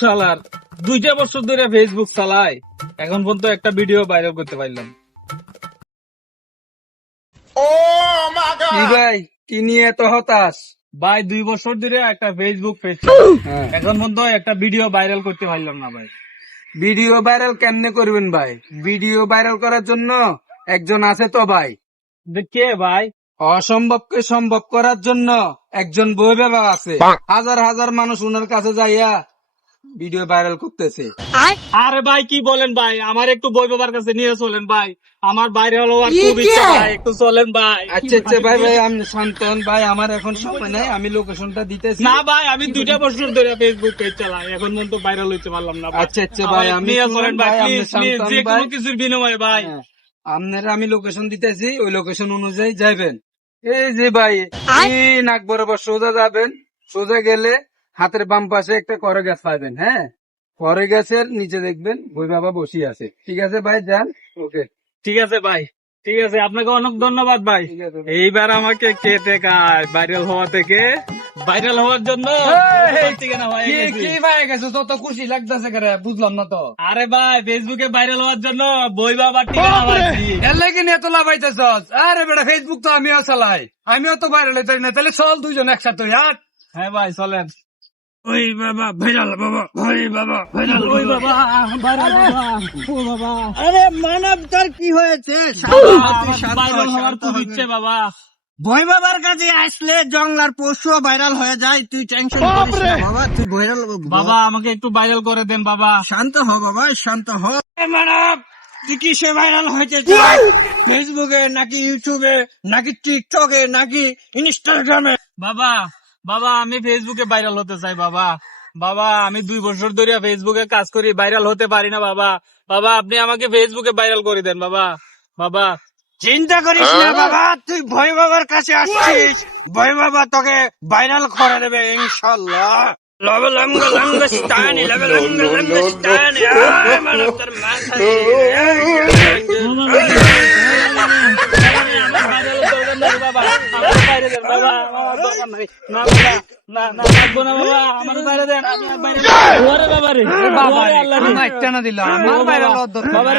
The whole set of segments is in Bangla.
শালার 2টা বছর ধরে ফেসবুক চালাই, এখন পর্যন্ত একটা ভিডিও ভাইরাল করতে পারলাম। কি ভাই, কি নিয়ে এত হতাশ? ভাই 2 বছর ধরে একটা ফেসবুক পেজ, এখন পর্যন্ত একটা ভিডিও ভাইরাল করতে পারলাম না ভাই। ভিডিও ভাইরাল কেমনে করবেন ভাই? ভিডিও ভাইরাল করার জন্য একজন আছে তো ভাই। কে ভাই? অসম্ভবকে সম্ভব করার জন্য একজন বই বাবা আছে। হাজার হাজার মানুষ ওনার কাছে যাইয়া ভিডিও ভাইরাল করতেছে। আরে ভাই কি বলেন ভাই, আমার একটু বই বাবার কাছে নিয়ে চলেন ভাই, আমার বাইরে হলো আর খুব ইচ্ছা ভাই, একটু চলেন ভাই। আচ্ছা আচ্ছা ভাই, আপনি শান্ত হন ভাই, আমার এখন সময় নাই, আমি লোকেশনটা দিতেছি। না ভাই, আমি 2টা বছর ধরে ফেসবুক পেজ চালাই, এখন পর্যন্ত ভাইরাল হইতে পারলাম না। আচ্ছা আচ্ছা ভাই, আমি নিয়ে চলেন ভাই, আপনি প্লিজ শান্ত প্লিজ, হন যে ভাই। কোনো কিছুর বিনিময়ে ভাই। আপনারা আমি লোকেশন দিতেছি, ওই লোকেশন অনুযায়ী যাবেন। এই যে ভাই, এই নাক বরাবর সোজা যাবেন, সোজা গেলে হাতের বাম পাশে একটা করে গাছ পাবেন। হ্যাঁ, করে গাছের নিচে দেখবেন বই বাবা বসে আছে। ঠিক আছে ভাই, যান। ওকে, ঠিক আছে ভাই, ঠিক আছে, আপনাকে অনেক ধন্যবাদ ভাই। ঠিক আছে ভাই। এইবার আমাকে কে টেকায় ভাইরাল হওয়া থেকে, ভাইরাল হওয়ার জন্য ঠিকানা হয়ে গেছি। কি ভাই গেছে, তত খুশি লাগতেছে করে, বুঝলাম না তো। আরে ভাই, ফেসবুকে ভাইরাল হওয়ার জন্য বই বাবার ঠিকানা পাইছি। এর লাগে নিয়ে তো লাভাইতেছ? আরে বেটা, ফেসবুক তো আমিও চালাই, আমিও তো ভাইরাল হইতে না, তাহলে চল দুইজন একসাথে। হ্যাঁ ভাই চলেন। ওই বাবা ভাইরাল, বাবা ওই বাবা ভাইরাল, ওই বাবা, ভাইরাল বাবা, ও বাবা। আরে মানব, তোর কি হয়েছে? ভাইরাল হওয়ার খুব ইচ্ছে বাবা। ভয় বাবার কাছে আসলে জংলার পশু ভাইরাল হয়ে যায়, তুই টেনশন করিস না বাবা, তুই ভাইরাল বাবা আমাকে একটু ভাইরাল করে দেন বাবা। শান্ত হ বাবা, শান্ত হ। মানব, তুই কিসে ভাইরাল হইতে চাস? ফেসবুকে নাকি ইউটিউবে নাকি টিকটকে নাকি ইনস্টাগ্রামে? বাবা, বাবা আমি ফেসবুকে ভাইরাল হতে চাই বাবা। বাবা আমি 2 বছর ধরে ফেসবুকে কাজ করি, ভাইরাল হতে পারি না বাবা। বাবা আপনি আমাকে ফেসবুকে ভাইরাল করে দেন বাবা। বাবা চিন্তা করিস না বাবা, তুই ভয় বাবার কাছে আসছিস, ভয় বাবা তোকে ভাইরাল করে দেবে ইনশাল্লাহ। লবে লঙ্গ লঙ্গ স্থানে, লবে লঙ্গ লঙ্গ স্থানে। মানব তোর মাথা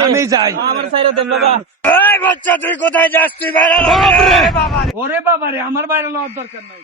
আমি যাই। বাচ্চা, তুই কোথায় যাস? তুই ভাইরাল হবে। ওরে বাবা রে, আমার ভাইরাল হওয়ার দরকার নাই।